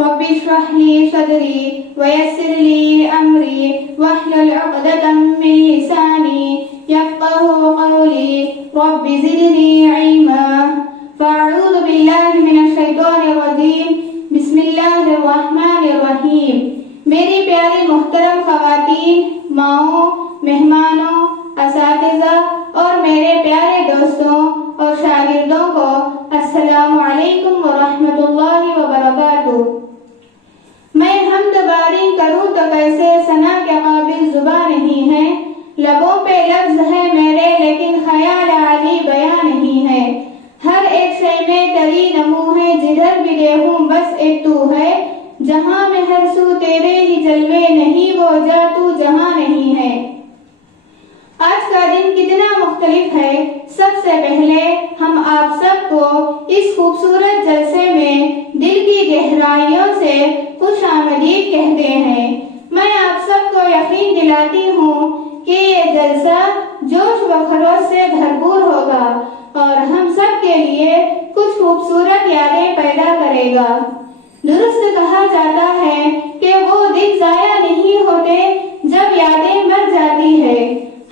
رب اشرح لي صدري ويسر لي أمري واحلل عقدة من لساني يفقهوا قولي رب زدني علما فأعوذ بالله من الشیطان الرجیم بسم اللہ الرحمن الرحیم۔ میری پیاری محترم خواتین، ماؤں، مہمانوں، اساتذہ اور میرے پیارے دوستوں اور شاگردوں کو السلام علیکم ورحمۃ اللہ وبرکاتہ۔ میں حمد باری کروں تو کیسے ثنا کے قابل زباں نہیں ہے، لبوں پہ لفظ ہے میرے لیکن خیال عالی بیان نہیں ہے۔ ہر ایک شے میں تری نمو ہے، جدھر بھی دیکھوں بس ایک تو ہے، جہاں میں ہر سو تیرے ہی جلوے نہیں وہ جا تو جہاں نہیں ہے۔ آج کا دن کتنا مختلف ہے۔ سب سے پہلے ہم آپ سب کو اس خوبصورت جلسے میں دل کی گہرائیوں سے خوش آمدید کہتے ہیں۔ میں آپ سب کو یقین دلاتی ہوں کہ یہ جلسہ جوش و خروش سے بھرپور ہوگا اور ہم سب کے لیے کچھ خوبصورت یادیں پیدا کرے گا۔ درست کہا جاتا ہے کہ وہ دن ضائع نہیں ہوتے جب یادیں مر جاتی ہے۔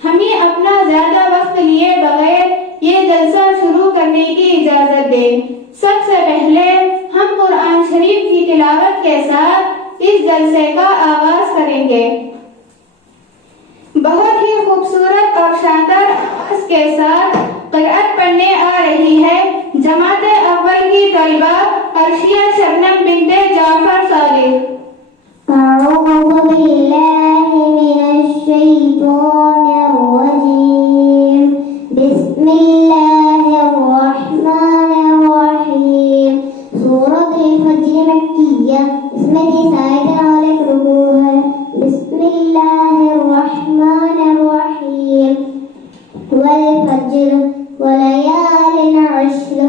ہمیں اپنا زیادہ وقت لیے بغیر یہ جلسہ شروع کرنے کی اجازت دیں۔ سب سے پہلے ہم قرآن شریف کی تلاوت کے ساتھ اس جلسے کا آغاز کریں گے۔ بہت ہی خوبصورت اور شاندار آواز کے ساتھ قرأت پڑھنے آ رہی ہے جماعت اول کی طالبہ عرشیہ شبنم بنت جعفر صالح۔ أعوذ بالله من الشيطان الرجيم بسم الله الرحمن الرحيم سورة الفجر مكية اسمتي سائدة عليك ربوها بسم الله الرحمن الرحيم والفجر وليال عشر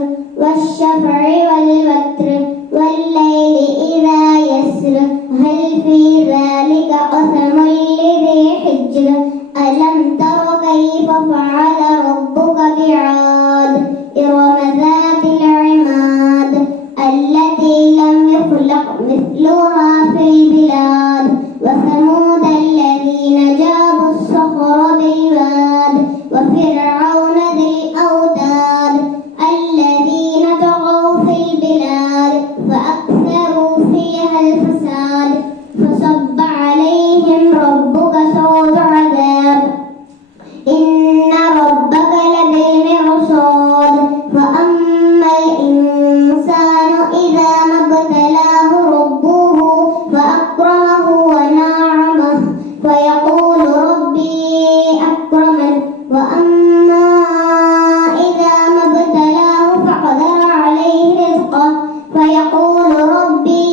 والشفع والوتر والليل إذا يسر هل في ذلك قسم لذي حجر ألم تر كيف فعل ربك بعاد إرم ذات العماد التي لم يخلق مثلها في البلاد وثمود الذين جابوا الصخر بالواد وفرعون ذي الأوتاد الذين طغوا في البلاد فأكثروا فيها الفساد فصب عليهم ربك سوط عذاب إن ربك لبالمرصاد فأما الإنسان إذا ما ابتلاه ربه فأكرمه ونعمه فيقول ربي أكرمن وأما إذا ما ابتلاه فقدر عليه رزقه فيقول ربي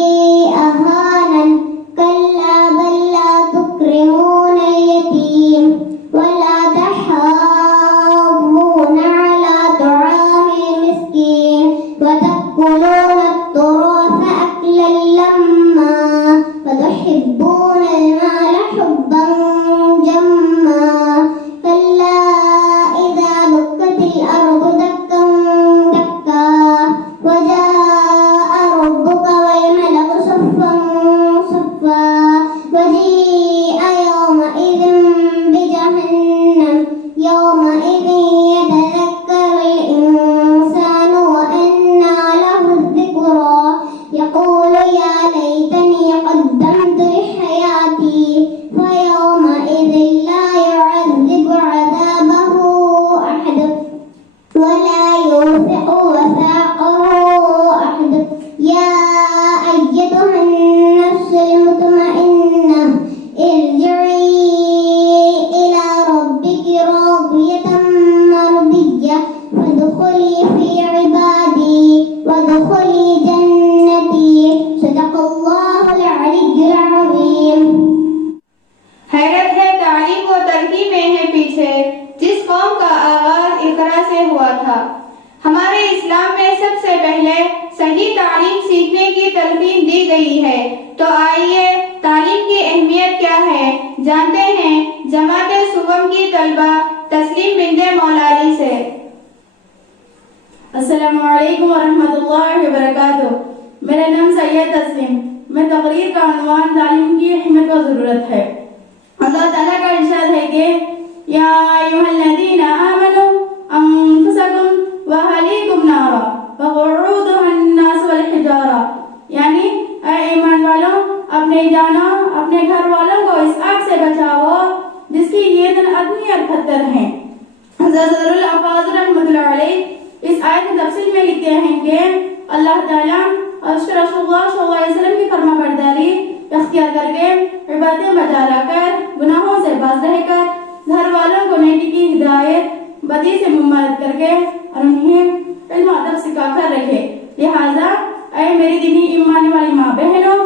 أهانن كلا بل لا تكرمون اليتيم ولا تحاضون على طعام المسكين وتأكلون التراث أكلا لما وتحبون المال حبا جما كلا إذا دكت الأرض دكا دكا وجاء ربك والملك صفا صفا وجيء يومئذ بجهنم يومئذ يتذكر الإنسان وأنى له الذكرى يقول يا ليتني قدمت لحياتي فيومئذ لا يعذب عذابه أحد ولا يوثق وثاقه أحد يا أيتها النفس المطمئنة ارجعي إلى ربك راضية مرضية فادخلي في عبادي وادخلي جنتي صدق الله العلي العظيم۔ حیرت ہے تعلیم و ترقی میں ہے پیچھے، جس قوم کا آغاز اقرا سے ہوا تھا۔ ہمارے اسلام میں سب سے پہلے صحیح تعلیم سیکھنے کی تلقین دی گئی ہے، تو آئیے تعلیم کی اہمیت کیا ہے جانتے ہیں جماعت سوم کی طلبہ تسلیم بنت مولالی سے۔ السلام علیکم ورحمۃ اللہ وبرکاتہ۔ میرا نام سید تسلیم، میں تقریر کا عنوان تعلیم کی اہمیت و ضرورت ہے۔ اللہ تعالیٰ کا ارشاد ہے کہ یا ایھا الذین آمنوا انفسکم واہلیکم نارا وقودھا الناس والحجارہ، یعنی اے ایمان والوں اپنے جانوں اپنے گھر والوں کو اس آگ سے بچاؤ جس کی ایندھن آدمی اور پتھر ہیں۔ حضرت ظہر الحفاظ رحمۃ اللہ علیہ اس آیت کی تفصیل میں لکھتے ہیں کہ اللہ تعالیٰ اور رسول اللہ صلی اللہ علیہ وسلم کی فرما برداری اختیار کر کے عبادتیں بجا لا کر گناہوں سے باز رہ کر گھر والوں کو نیکی کی ہدایت بدی سے ممانعت کر کے اور انہیں علم و ادب سکھا کر رکھے۔ لہٰذا اے میری دینی ایمان والی ماں بہنوں،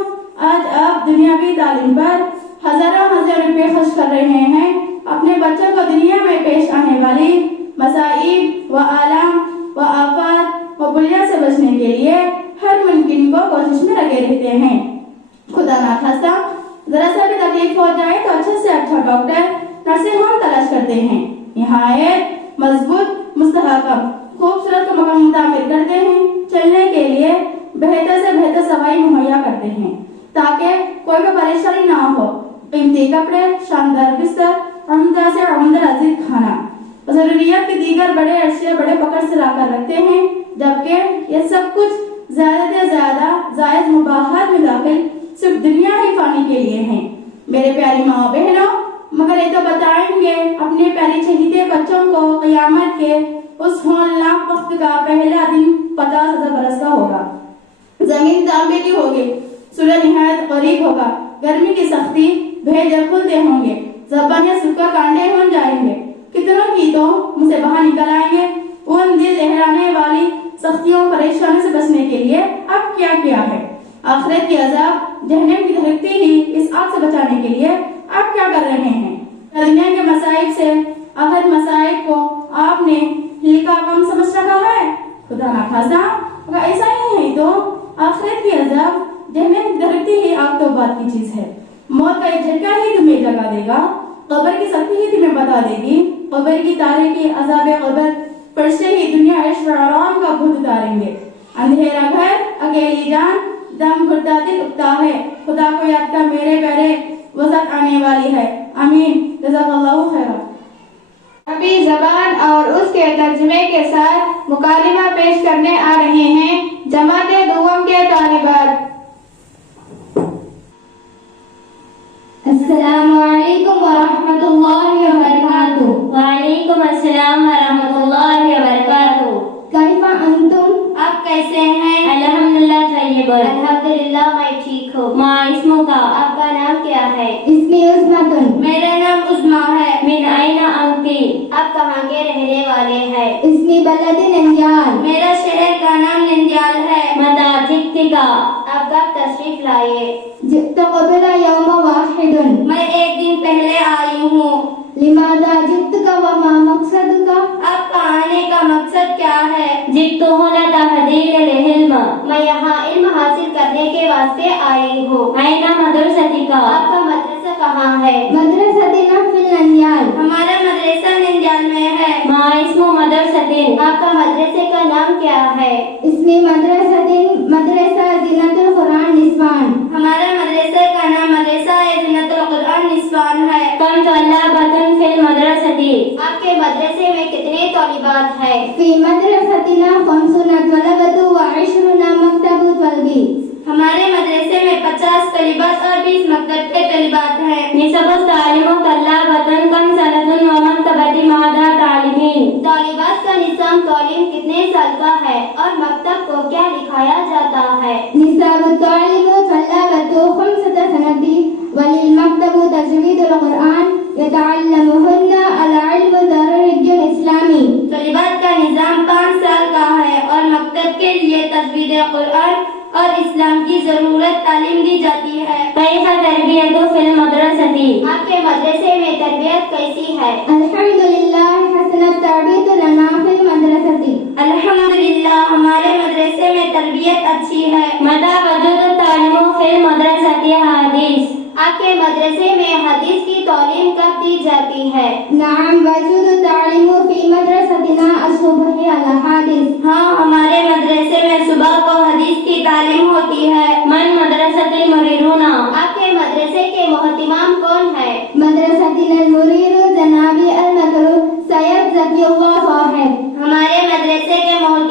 آج آپ دنیاوی تعلیم پر ہزاروں روپے خرچ کر رہے ہیں۔ اپنے بچوں کو دنیا میں پیش آنے والی مصائب و آلام و آفات و بلیاں سے بچنے کے لیے ہر ممکن کو کوشش میں لگے رہتے ہیں۔ خدا نخواستہ ذرا سا بھی تکلیف ہو جائے تو اچھے سے اچھا ڈاکٹر نرسنگ ہوم تلاش کرتے ہیں، نہایت مضبوط مستحکم خوبصورت کو مکمل تعمیر کرتے ہیں، چلنے کے لیے بہتر سے بہتر سوائی مہیا کرتے ہیں تاکہ کوئی بھی پریشانی نہ ہو۔ قیمتی کپڑے، شاندار بستر، عمدہ سے عمدہ لذیذ کھانا، ضروریات کے دیگر بڑے اشیاء بڑے پکڑ سے لا کر رکھتے ہیں، جبکہ یہ سب کچھ زیادہ سے زیادہ جائز مباحات میں داخل صرف دنیا ہی فانی کے لیے ہیں۔ میرے پیاری ماں بہنوں، مگر یہ تو بتائیں گے اپنے پیاری چہیتے بچوں کو قیامت کے اس ہولناک وقت کا پہلا دن 50,000 برس کا ہوگا، زمین تانبے کی ہوگی، سورج نہایت قریب ہوگا، گرمی کی سختی بھیجر کھلتے ہوں گے، زبانیں سکا کانڈے ہو جائیں گے، کتنوں کی تو منہ سے باہر نکل آئیں گے۔ ان دل دہلانے والی سختیوں پریشانی سے بچنے کے لیے اب کیا کیا ہے؟ آخرت کی عذاب جہنم کی دھڑکتی ہی اس آگ سے بچانے کے لیے آپ کیا کر رہے ہیں؟ دنیا کے مصائب سے آخرت مصائب کو آپ نے ہلکا کم سمجھ رکھا ہے؟ خدا نخواستہ اگر ایسا ہی ہے تو آخرت کی عذاب جہنم کی دھڑکتی ہی آگ تو بات کی چیز ہے۔ موت کا ایک جھٹکا ہی تمہیں جگا دے گا، قبر کی سختی ہی تمہیں بتا دے گی، قبر کی تاریکی عذاب قبر فرشتے ہی دنیا عیش و آرام کا بھوت اتاریں گے۔ اندھیرا گھر، اکیلی جان، دم گھٹتا دل اٹھتا ہے، خدا کو یاد کر میرے پیارے وسعت آنے والی ہے۔ آمین، جزاک اللہ خیرا۔ عربی زبان اور اس کے ترجمے کے ساتھ مکالمہ پیش کرنے آ رہے ہیں جماعت دوم کے طالبات۔ السلام علیکم ورحمۃ اللہ وبرکاتہ۔ وعلیکم السلام ورحمۃ اللہ وبرکاتہ۔ کیف انتم؟ آپ کیسے ہیں؟ الحمدللہ طیب۔ الحمدللہ میں ٹھیک ہوں۔ ما اسمک؟ آپ کا نام کیا ہے؟ اسمی عظمت۔ میرا نام عظمیٰ ہے۔ من این انتی؟ آپ کہاں کے رہنے والے ہیں؟ اسمی بلد ننجال۔ میرا شہر کا نام ننجال ہے۔ متی جئتک؟ آپ کب تشریف لائے؟ جئت قبل یوم واحد۔ میں ایک دن پہلے آئی ہوں۔ لماذا جئتک وما مقصدک؟ آپ کا آنے کا مقصد کیا ہے؟ جئت هنا تحصیل العلم۔ میں یہاں علم حاصل کرنے کے واسطے آئی ہوں۔ این مدرستک؟ آپ کا مدرسہ کہاں ہے؟ مدرستنا فی الننجال۔ ہمارا مدرسہ ننجال میں ہے۔ ما اسم مدرستین؟ آپ کا مدرسے کا نام کیا ہے؟ اسمی مدرسہ زینت القرآن نسوان۔ ہمارا مدرسے کا نام مدرسہ زینت القرآن نسوان ہے۔ کم طلبۃ فی المدرسۃ؟ آپ کے مدرسے میں کتنے طالبات ہیں؟ فی مدرستنا 50 طلبۃ و 20 مکتب طلبی۔ ہمارے مدرسے میں 50 طالبات اور 20 مکتب کے طالبات ہیں۔ نصاب التعلیم طلبۃ کم سنۃ و مکتبۃ ماذا تعلمین؟ طالبات کا نظام تعلیم کتنے سال کا ہے اور مکتب کو کیا لکھایا جاتا ہے؟ نصاب التعلیم طلبۃ 5 سنۃ وللمکتب تجوید القرآن يتعلمهن العلم ضروري اسلامی۔ طالبات کا نظام 5 سال کا ہے اور مکتب کے لیے تجوید قرآن اور اسلام کی ضرورت تعلیم دی جاتی ہے۔ کیف تربیت فی المدرسۃ؟ آپ کے مدرسے میں تربیت کیسی ہے؟ الحمدللہ حسن التربیت لنا فی المدرسۃ۔ الحمدللہ ہمارے مدرسے میں تربیت اچھی ہے۔ متى وجد التعلیم فی المدرسۃ حدیث؟ آپ کے مدرسے میں حدیث کی تعلیم کب دی جاتی ہے؟ نعم وجود التعلیم فی مدرستنا الصبح الحادث۔ ہاں، ہمارے مدرسے میں صبح کو حدیث کی تعلیم ہوتی ہے۔ من مدرسۃ المریخ؟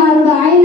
40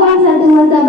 75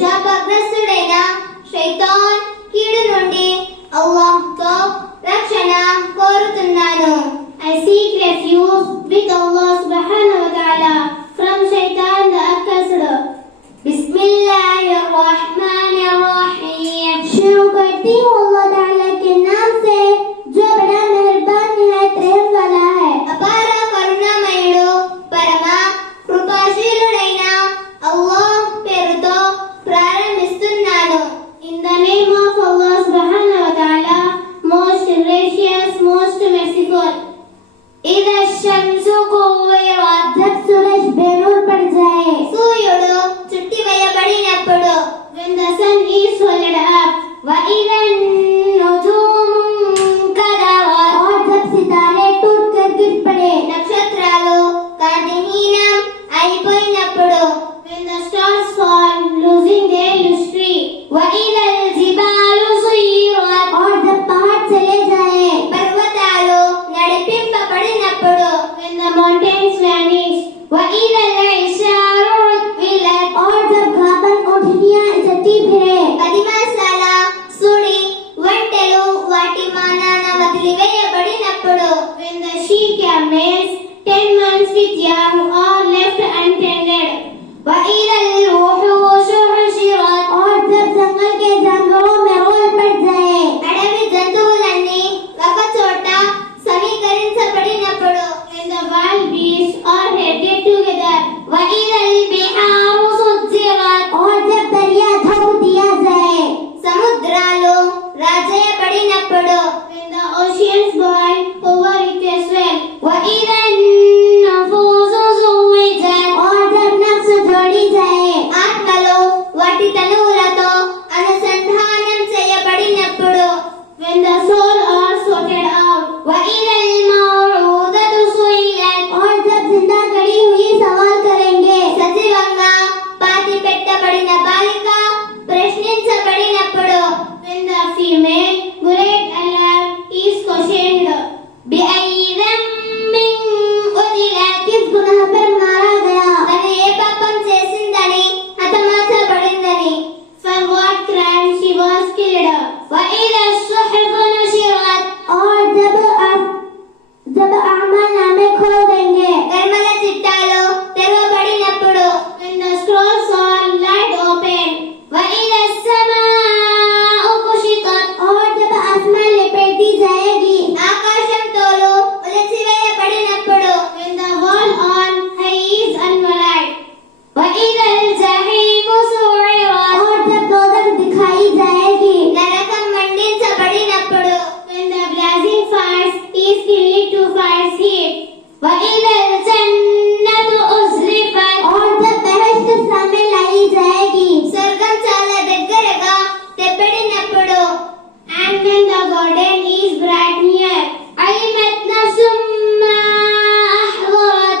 శాపగ్రస్తుడైన శైతాన్ కీడు నుండి అల్లాహ్తో రక్షణ కోరుతున్నాను. I seek refuge with Allah subhanahu wa ta'ala from shaitan the accursed. బిస్మిల్లాహిర్ రహ్మానిర్ Rahim. Sure And then the garden is bright near. علمت نفس ما أحضرت.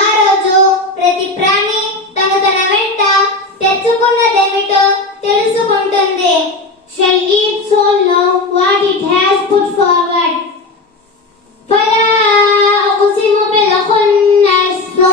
ఆ రోజు ప్రతి ప్రాణి తన వెంట తెచ్చుకున్నదేమిటో తెలుసుకుంటుంది. Shall each soul know what it has put forward? فلا أقسم بالخنس. So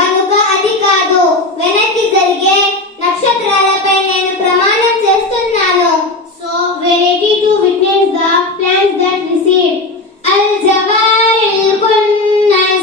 కనుక అది కాదు, వెనక్కి జరిగే నక్షత్రాలపై నేను ప్రమాణం చేస్తున్నాను. So ready to witness the plans that receive. الجوار الكنس.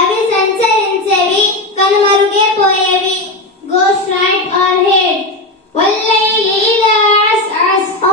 అవి సంచరించేవి కనుమరుగే పోయేవి. Goes right or head. والليل إذا عسعس.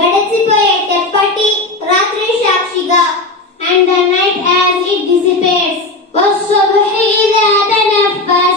గడిచిపోయే తెప్పటి రాత్రి సాక్షిగా. And the night as it dissipates. والصبح إذا تنفس.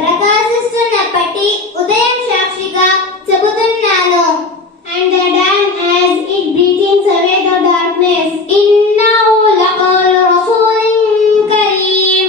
ప్రకాశిస్తున్నప్పటి ఉదయం సాక్షిగా చెబుతున్నాను. And the dawn as it breathes away the darkness. إنه لقول رسول كريم.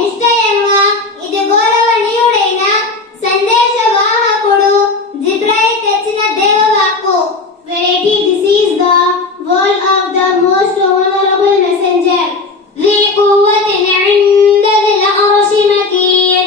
నిశ్చయంగా ఇది గౌరవనీయుడైన సందేశవాహకుడు జిబ్రాయిల్ తెచ్చిన దేవవాక్కు. Verily this is the word of the most honorable messenger. ذي قوة عند ذي العرش مكين.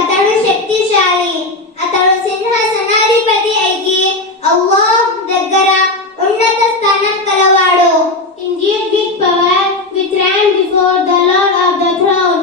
అతడు శక్తిశాలి, అతడు సింహాసనాధిపతి అయి అల్లాహ్ దగ్గర ఉన్నత స్థానం కలవాడు. Indeed with power which ran before the Lord of the throne.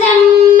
ثم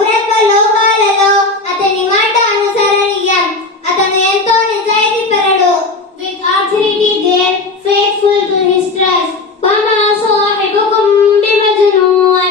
ఉరక లోకాలలో అతని మాట అనుసరణీయం. అతను ఎంతో నిజాయితీపరుడు. With authority there, faithful to his trust. وما صاحبكم بمجنون.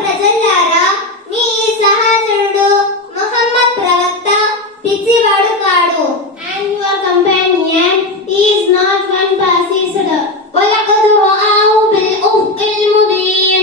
ప్రజలారా, మీ సహచరుడు ముహమ్మద్ ప్రవక్త పిచ్చివాడు కాడు. And your companion is not one persisted. ولقد رآه بالأفق المبين.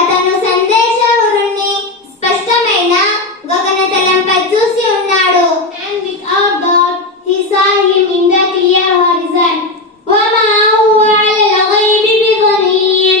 అతను సందేశవాహకుడిని స్పష్టమైన గగనతలంపై చూసి ఉన్నాడు. And without doubt he saw him in the clear horizon. وما هو على الغيب بضنين.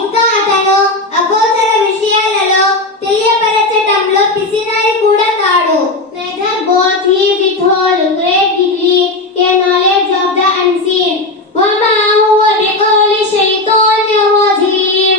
ఇంకా అతను అగోచర విషయాలలో తెలియపరచటంలో పిసినారి కూడా కాడు. Neither both he withhold great degree a knowledge of the unseen. وما هو بقول شيطان رجيم.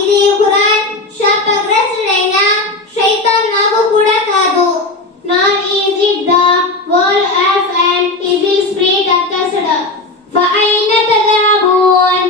ఇది ఖురాన్ శాపగ్రస్తుడైన శైతాన్ నాకు కూడా కాదు. Nor is it the word of an evil spirit accursed. فأين تذهبون.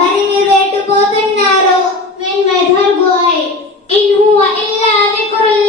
మరి మీరు ఎటు పోతున్నారు. When whither go I. إن هو إلا ذكر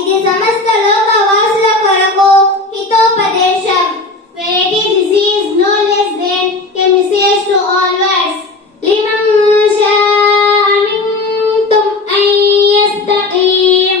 ఇది సమస్త లోకవాసుల కొరకు హితోపదేశం. Verily this is no less than a message to all worlds. لمن شاء منكم أن يستقيم.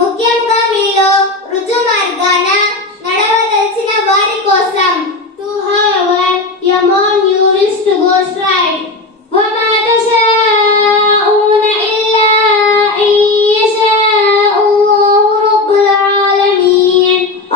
ముఖ్యంగా మీలో రుజు మార్గాన నడవదలిచిన వారి కోసం. To whoever among you wish to go straight. وما تشاءون إلا أن يشاء الله رب العالمين.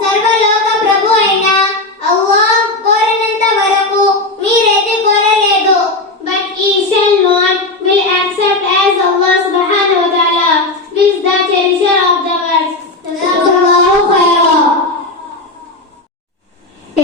సర్వలోక ప్రభు అయిన అల్లాహ్ కోరినంత వరకు మీరేది కోరలేదు. But each and one will accept as Allah subhanahu wa ta'ala is the cherisher of the world. Jazakallahu khairan.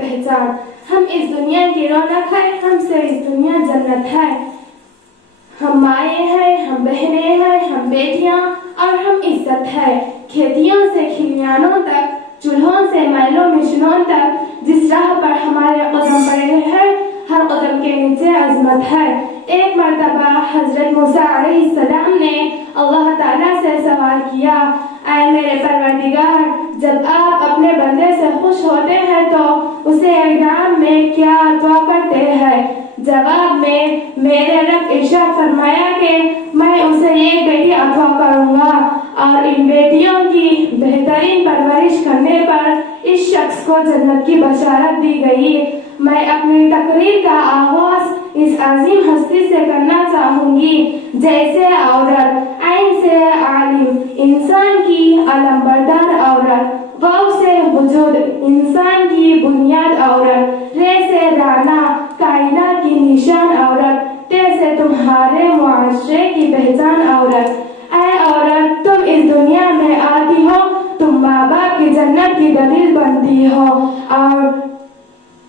پہچان. ہم اس دنیا کی رونق ہے, ہم سے اس دنیا جنت ہے. ہم مائیں ہیں, ہم بہنیں ہیں, ہم بیٹیاں اور ہم عزت ہے. کھیتیوں سے کھلیانوں تک, چولہوں سے محلوں مشنوں تک, جس راہ پر ہمارے قدم پڑے ہیں ہر قدم کے نیچے عظمت ہے. ایک مرتبہ حضرت موسیٰ علیہ السلام نے اللہ تعالیٰ سے سوال کیا, اے میرے پروردگار, جب آپ اپنے بندے سے خوش ہوتے ہیں تو اسے انعام میں کیا عطا کرتے ہیں؟ جواب میں میرے رب ارشاد فرمایا کہ میں اسے ایک بیٹی عطا کروں گا, اور ان بیٹیوں کی بہترین پرورش کرنے پر اس شخص کو جنت کی بشارت دی گئی. میں اپنی تقریر کا آغاز اس عظیم ہستی سے کرنا چاہوں گی. جیسے عورت, عین سے عالم, انسان کی علم بردار عورت, واو سے وجود, انسان کی بنیاد عورت, رے سے رانا, کائنات کی نشان عورت, تے سے تمہارے معاشرے کی پہچان عورت. اے عورت, تم اس دنیا میں آتی ہو, تم ماں باپ کی جنت کی دلیل بنتی ہو, اور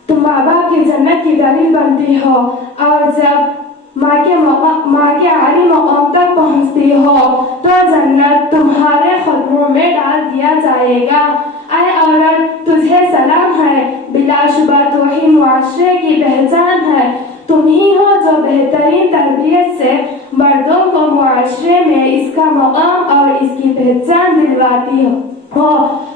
تم ماں باپ کی جنت کی دلیل بنتی ہو, اور جب ماں کے عالی مقام تک پہنچتی ہو تو جنت تمہارے قدموں میں ڈال دیا جائے گا. اے عورت, تجھے سلام ہے, بلا شبہ تو ہی معاشرے کی پہچان ہے. تم ہی ہو جو بہترین تربیت سے مردوں کو معاشرے میں اس کا مقام اور اس کی پہچان دلواتی ہو,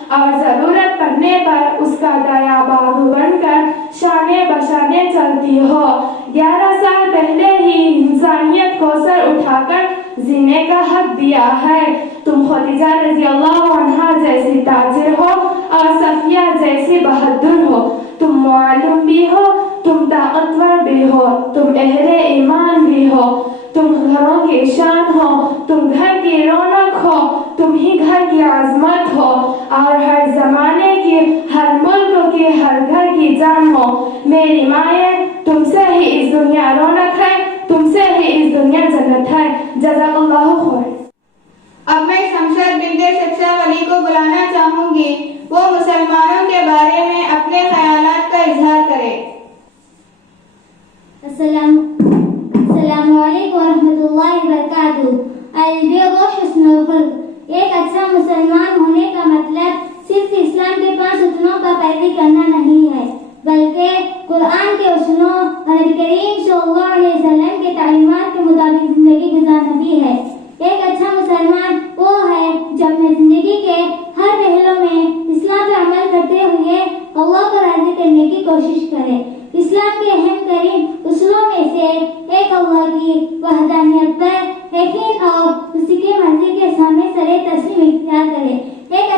اور ضرورت پڑنے پر اس کا دایا بازو بن کر شانے بشانے چلتی ہو. 11 سال پہلے ہی انسانیت کو سر اٹھا کر جینے کا حق دیا ہے. تم خدیجہ رضی اللہ عنہا جیسی تاجر ہو اور صفیہ جیسی بہادر ہو. تم معلم بھی ہو, تم طاقتور بھی ہو, تم اہل ایمان بھی ہو, تم گھروں کی شان ہو, تم گھر کی رونق ہو, تم ہی گھر کی عظمت ہو, اور ہر زمانے کی, ہر ملک کی, ہر گھر کی جان ہو. میری مائیں, تم سے ہی اس دنیا رونق ہے, تم سے ہی اس دنیا جنت ہے. جزاک اللہ خیر. اب میں شمشاد بنت شکشہ ولی کو بلانا چاہوں گی, وہ مسلمانوں کے بارے میں اپنے خیالات کا اظہار کرے. السلام علیکم ورحمۃ اللہ وبرکاتہ. البر حسن الخلق. ایک اچھا مسلمان ہونے کا مطلب صرف اسلام کے 5 ستونوں کا پیروی کرنا نہیں ہے, بلکہ قرآن کے اصولوں اور نبی کریم صلی اللہ علیہ وسلم کے تعلیمات کے مطابق زندگی گزارنا بھی ہے. ایک اچھا مسلمان وہ ہے جو اپنے زندگی کے ہر پہلو میں اسلام پر عمل کرتے ہوئے اللہ کو راضی کرنے کی کوشش کرے. اسلام کے اہم ترین اصولوں میں سے ایک اللہ کی وحدانیت پر یقین اور اسی کی مرضی کے سامنے سر تسلیم اختیار کرے. ایک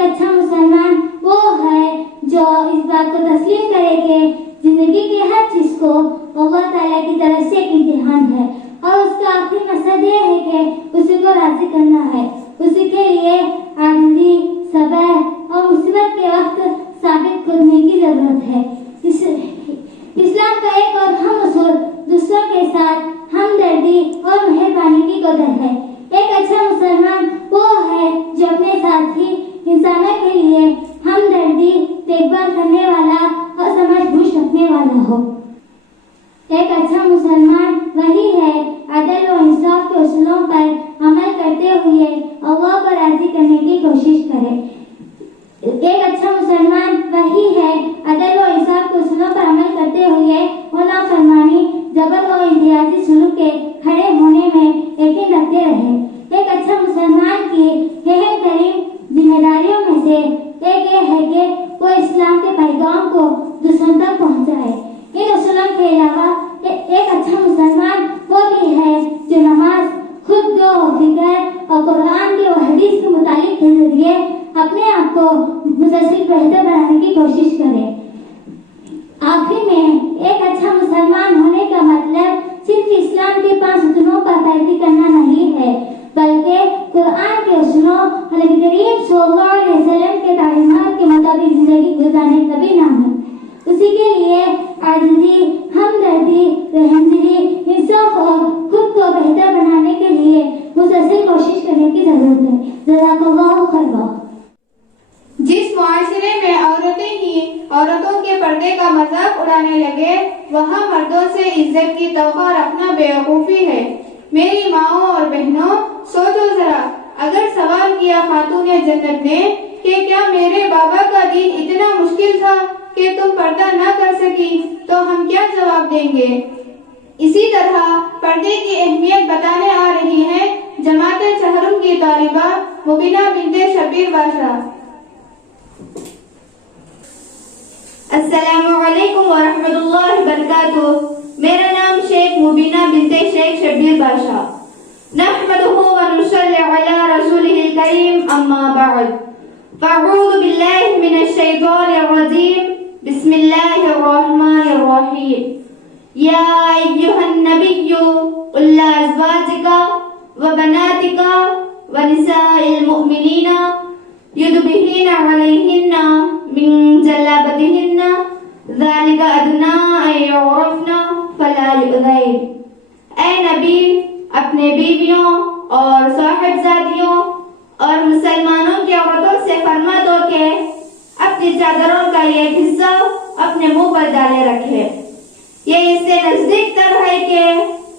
اچھا مسلمان وہ ہے جو اس بات کو تسلیم کرے کہ زندگی کی ہر چیز کو اللہ تعالیٰ کی طرف سے ایک امتحان ہے, اور اس کا آخری مقصد یہ ہے کہ اسی کو راضی کرنا ہے. اسی کے لیے عاجزی, صبر اور مصیبت کے وقت ثابت قدمی کی ضرورت ہے. اسلام کا ایک اور اہم اصول دوسروں کے ساتھ ہمدردی اور مہربانی کی قدر ہے. ایک اچھا مسلمان وہ ہے جو اپنے ساتھی انسانوں کے لیے ہمدردی, دیکھ بھال کرنے والا اور سمجھ بوجھ رکھنے والا ہو. ایک اچھا مسلمان وہی ہے عدل و انصاف کے اصولوں پر عمل کرتے ہوئے اللہ کو راضی کرنے کی کوشش کرے. ایک اچھا مسلمان وہی ہے عدل و انصاف کے اصولوں پر عمل کرتے ہوئے نافرمانی, جبر اور امتیازی سلوک کے کھڑے ہونے میں یقین رکھتے رہے. ایک اچھا مسلمان کی اہم ترین ذمہ داریوں میں سے ایک یہ ہے کہ وہ اسلام کے پیغام کو دوسروں تک پہنچائے. ان اصولوں کے علاوہ ایک اچھا مسلمان وہ بھی ہے جو نماز, خود و فکر اور قرآن کی و حدیث کے مطالعے کے ذریعے اپنے آپ کو مسلسل بہتر بنانے کی کوشش کرے. آخر میں ایک اچھا مسلمان ہونے کا مطلب صرف اسلام کے 5 ستونوں پر پیروی کرنا نہیں ہے, بلکہ قرآن کے اصولوں اور نبی کریم صلی اللہ علیہ وسلم کے تعلیمات کے مطابق زندگی گزارنے کا بھی نام ہے. اسی کے لیے عاجزی, ہمدردی, رحمدلی, انصاف اور خود کو بہتر بنانے کے لیے مسلسل کوشش کرنے کی ضرورت ہے. جزاک اللہ خیر. جس معاشرے میں عورتیں عورتوں کے پردے کا مذاق اڑانے لگے، وہاں مردوں سے عزت کی توقع رکھنا بیوقوفی ہے۔ میری ماؤں اور بہنوں، سوچو ذرا، اگر سوال کیا خاتون جنت نے کہ کیا میرے بابا کا دین اتنا مشکل تھا کہ تم پردہ نہ کر سکی، تو ہم کیا جواب دیں گے؟ اسی طرح پردے کی اہمیت بتانے آ رہی ہے جماعت چہرم کی طالبہ مبینہ بنت شبیر باشا۔ السلام علیکم ورحمۃ اللہ وبرکاتہ۔ میرا نام شیخ مبینہ بنت شیخ شبیر باشا۔ نحمدہ ونصلی علی رسولہ الکریم، اما بعد، فاعوذ باللہ من الشیطان الرجیم، بسم اللہ الرحمن الرحیم۔ یا ایھا النبی قل لازواجک وبناتک ونساء المؤمنین یدنین علیہن من جلابتہن ذالک ادنیٰ ان یعرفن فلا یؤذین۔ اے نبی، اپنے بیویوں اور صاحبزادیوں اور مسلمانوں کی عورتوں سے فرما دو کہ اپنی چادروں کا یہ حصہ اپنے منہ پر ڈالے رکھے، یہ اس سے نزدیک تر ہے کہ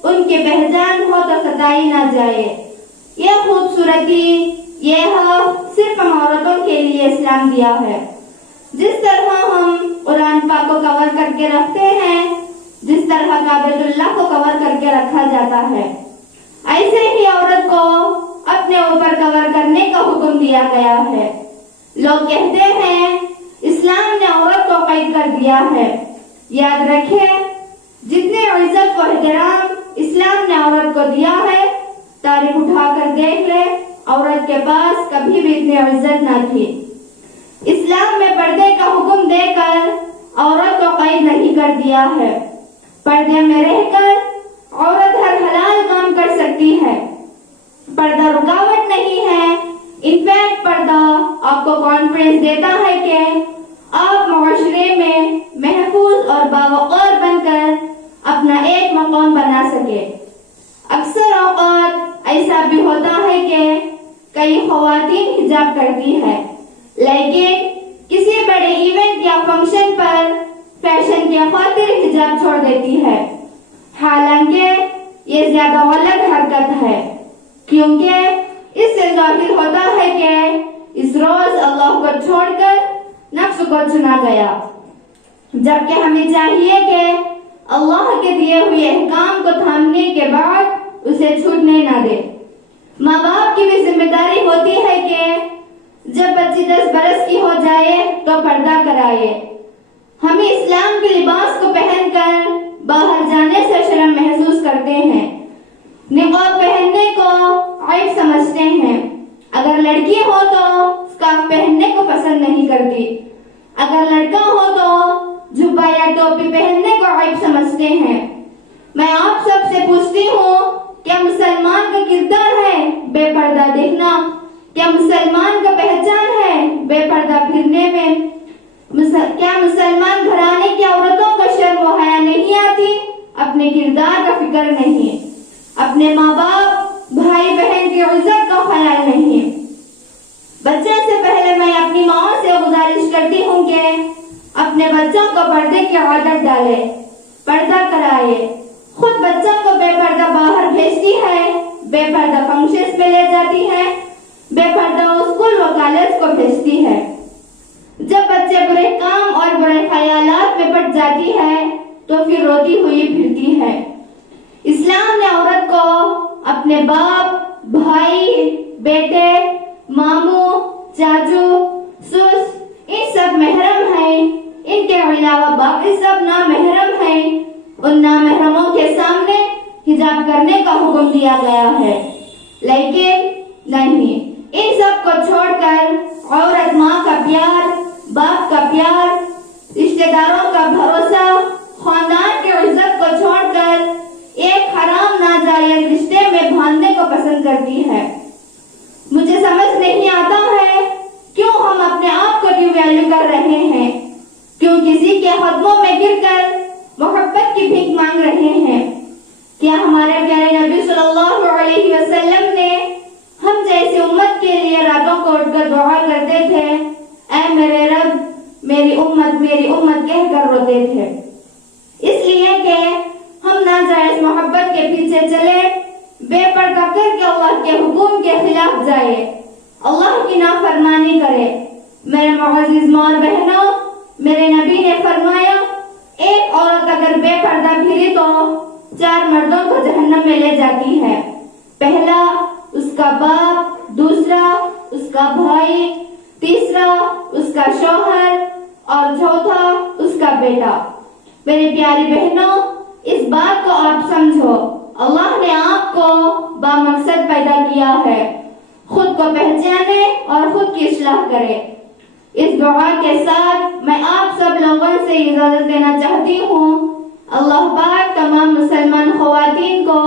ان کے پہچان ہو تو ستائی نہ جائے۔ یہ خوبصورتی، یہ حق صرف ہم عورتوں کے لیے اسلام دیا ہے۔ جس طرح ہم قرآن پاک کو کور کر کے رکھتے ہیں، جس طرح کعبۃ اللہ کو کور کر کے رکھا جاتا ہے، ایسے ہی عورت کو اپنے اوپر کور کرنے کا حکم دیا گیا ہے۔ لوگ کہتے ہیں اسلام نے عورت کو قید کر دیا ہے۔ یاد رکھیں، جتنے عزت و احترام اسلام نے عورت کو دیا ہے، تاریخ اٹھا کر دیکھ لے، عورت کے پاس کبھی بھی اتنی عزت نہ تھی۔ اسلام میں پردے کا حکم دے کر عورت کو قید نہیں کر دیا ہے۔ پردے میں رہ کر عورت ہر حلال کام کر سکتی ہے۔ پردہ رکاوٹ نہیں ہے، انفیکٹ پردہ آپ کو کانفیڈنس دیتا ہے کہ آپ معاشرے میں محفوظ اور باوقار بن کر اپنا ایک مقام بنا سکے۔ اکثر اوقات ایسا بھی ہوتا ہے کہ کئی خواتین حجاب کرتی ہے، لیکن کسی بڑے ایونٹ یا فنکشن پر فیشن کی خاطر حجاب چھوڑ دیتی ہے، حالانکہ یہ زیادہ غلط حرکت ہے، کیونکہ اس سے ظاہر ہوتا ہے کہ اس روز اللہ کو چھوڑ کر نفس کو چنا گیا، جبکہ ہمیں چاہیے کہ اللہ کے دیے ہوئے احکام کو تھامنے کے بعد اسے چھوٹنے نہ دے۔ ماں باپ کی بھی ذمہ داری ہوتی ہے کہ جب بچی 10 برس کی ہو جائے تو پردہ کرائے۔ ہمیں اسلام کے لباس کو پہن کر باہر جانے سے شرم محسوس کرتے ہیں، نقاب پہننے کو عیب سمجھتے ہیں۔ اگر لڑکی ہو تو اسکارف پہننے کو پسند نہیں کرتی، اگر لڑکا ہو تو جھبا یا ٹوپی پہننے کو عیب سمجھتے ہیں۔ میں آپ سب سے پوچھتی ہوں، کیا مسلمان کا کردار ہے بے پردہ دیکھنا؟ کیا مسلمان کا پہچان ہے بے پردہ پھرنے میں؟ کیا مسلمان گھرانے کی عورتوں کو شرم و حیا نہیں آتی؟ اپنے کردار کا فکر نہیں، اپنے ماں باپ بھائی بہن کی عزت کا خیال نہیں۔ بچے سے پہلے میں اپنی ماں سے گزارش کرتی ہوں کہ اپنے بچوں کو پردے کی عادت ڈالے، پردہ کرائے۔ خود بچوں کو بے پردہ باہر بھیجتی ہے، بے پردہ فنکشنز میں لے جاتی ہے، بے پردہ اسکول و کالج کو بھیجتی ہے۔ جب بچے برے کام اور برے خیالات میں پڑ جاتی ہے تو پھر روتی ہوئی پھرتی ہے۔ اسلام نے عورت کو اپنے باپ، بھائی، بیٹے، ماموں، چاچو، سس، ان سب محرم ہیں، ان کے علاوہ باقی سب نامحرم ہیں۔ ان نامحرموں کے سامنے حجاب کرنے کا حکم دیا گیا ہے، لیکن نہیں، ان سب کو چھوڑ کر عورت ماں کا پیار، باپ کا پیار، رشتہ داروں کا بھروسہ، خاندان کی عزت کو چھوڑ کر ایک حرام ناجائز رشتے میں باندھنے کو پسند کرتی ہے۔ مجھے سمجھ نہیں آتا ہے کیوں ہم اپنے آپ کو ڈی ویلیو کر رہے ہیں، کیوں کسی کے قدموں میں گر کر محبت کی بھیک مانگ رہے ہیں۔ کیا ہمارے پیارے نبی صلی اللہ علیہ وسلم نے ہم جیسے امت کے لیے راتوں کو اٹھ کر دعا کرتے تھے، اے میرے رب، میری میری امت کہہ کر روتے تھے، اس لیے کہ ہم ناجائز محبت کے پیچھے چلے، بے پردہ کر کے اللہ کے حکم کے خلاف جائے، اللہ کی نافرمانی کرے۔ میرے معزز ماں اور بہنوں، میرے نبی نے فرمایا ایک عورت اگر بے پردہ پھری تو 4 مردوں کو جہنم میں لے جاتی ہے، پہلا اس کا باپ، دوسرا اس کا بھائی، تیسرا اس کا شوہر اور چوتھا اس کا بیٹا۔ میری پیاری بہنوں، اس بات کو آپ سمجھو، اللہ نے آپ کو بامقصد پیدا کیا ہے، خود کو پہچانے اور خود کی اصلاح کرے۔ اس دعا کے ساتھ میں آپ سب لوگوں سے اجازت لینا چاہتی ہوں۔ اللہ پاک تمام مسلمان خواتین کو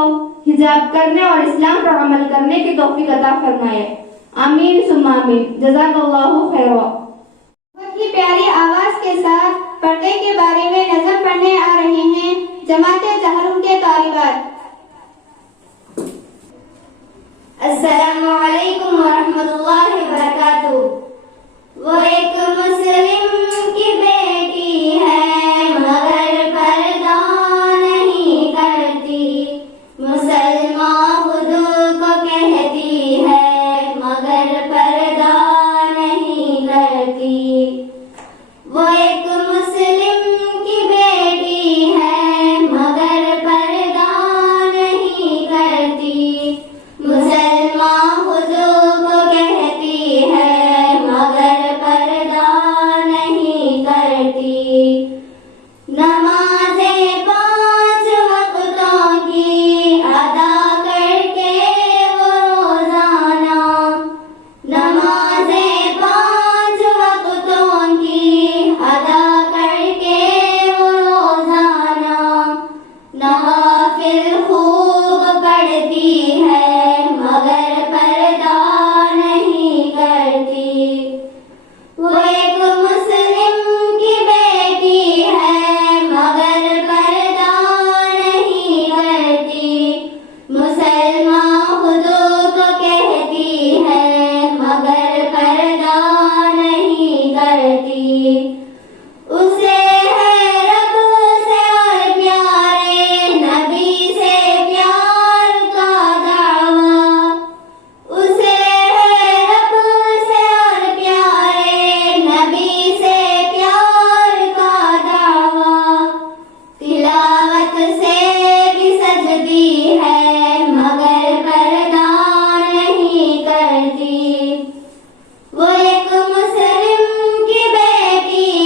حجاب کرنے اور اسلام پر عمل کرنے کی توفیق عطا فرمائے، آمین ثم آمین۔ جزاک اللہ خیر۔ بہت ہی پیاری آواز کے ساتھ پردے کے بارے میں نظم پڑھنے آ رہے ہیں جماعت تحرم کے طالبات۔ السلام علیکم ورحمۃ اللہ وبرکاتہ۔ وہ ایک مسلم کی بیٹی ہے مگر پردہ نہیں کرتی، مسلمان خود کو کہتی ہے مگر پردہ نہیں کرتی۔ وہ ایک مسلم کی بیٹی ہے مگر پردہ نہیں کرتی، مسلمان خود کو کہتی ہے مگر پردہ نہیں کرتی۔ نمازیں 5 وقتوں کی ادا کر کے وہ روزانہ، نمازیں 5 وقتوں کی ادا کر کے وہ روزانہ، نوافل خوب پڑھتی ہے مگر پردہ نہیں کرتی۔ وہ ایک مسلم کی بیٹی ہے مگر پردہ نہیں کرتی، مسلمان خود کو کہتی ہے مگر پردہ نہیں کرتی۔ اسے ہے رب سے اور پیارے نبی سے پیار کا دعویٰ، اسے ہے رب سے اور پیارے نبی سے پیار کا دعویٰ، تلاوت سے بھی سجدی ہے مگر پردہ نہیں کرتی۔ وہ ایک مسلم کی بیٹی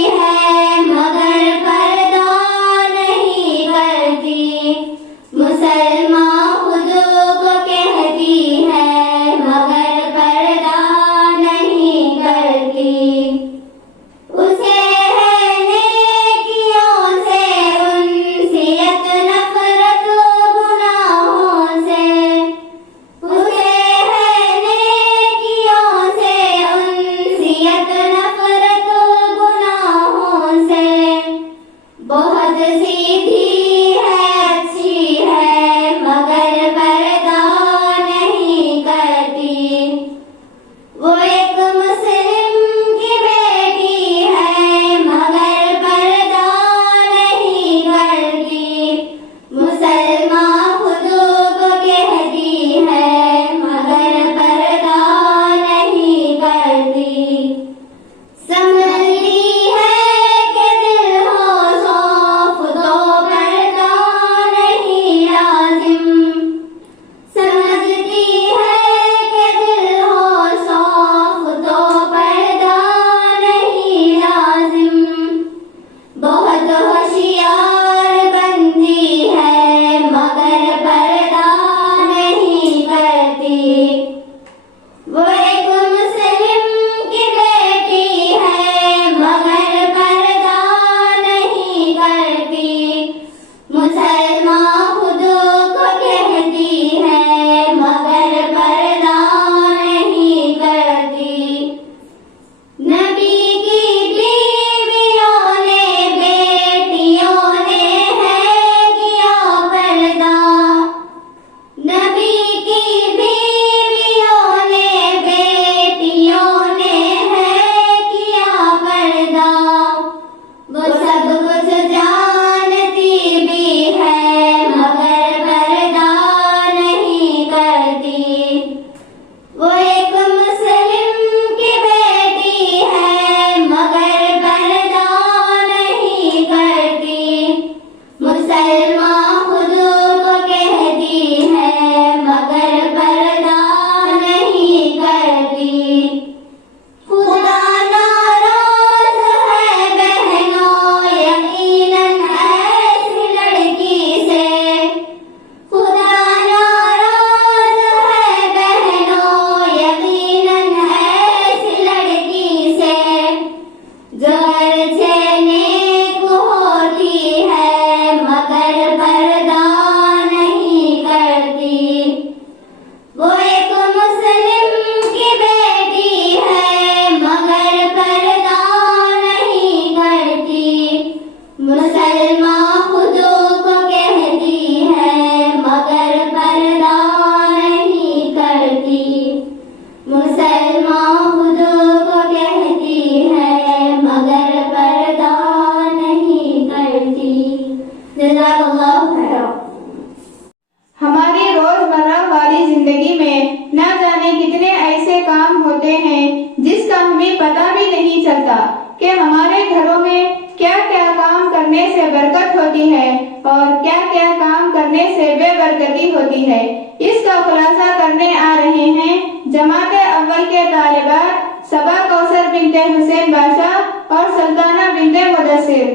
کہ ہمارے گھروں میں کیا کیا کام کرنے سے برکت ہوتی ہے اور کیا کیا کام کرنے سے بے برکتی ہوتی ہے، اس کا خلاصہ کرنے آ رہے ہیں جماعت اول کے طالبات صبا کوثر بنت حسین باشا اور سلطانہ بنت مدثر۔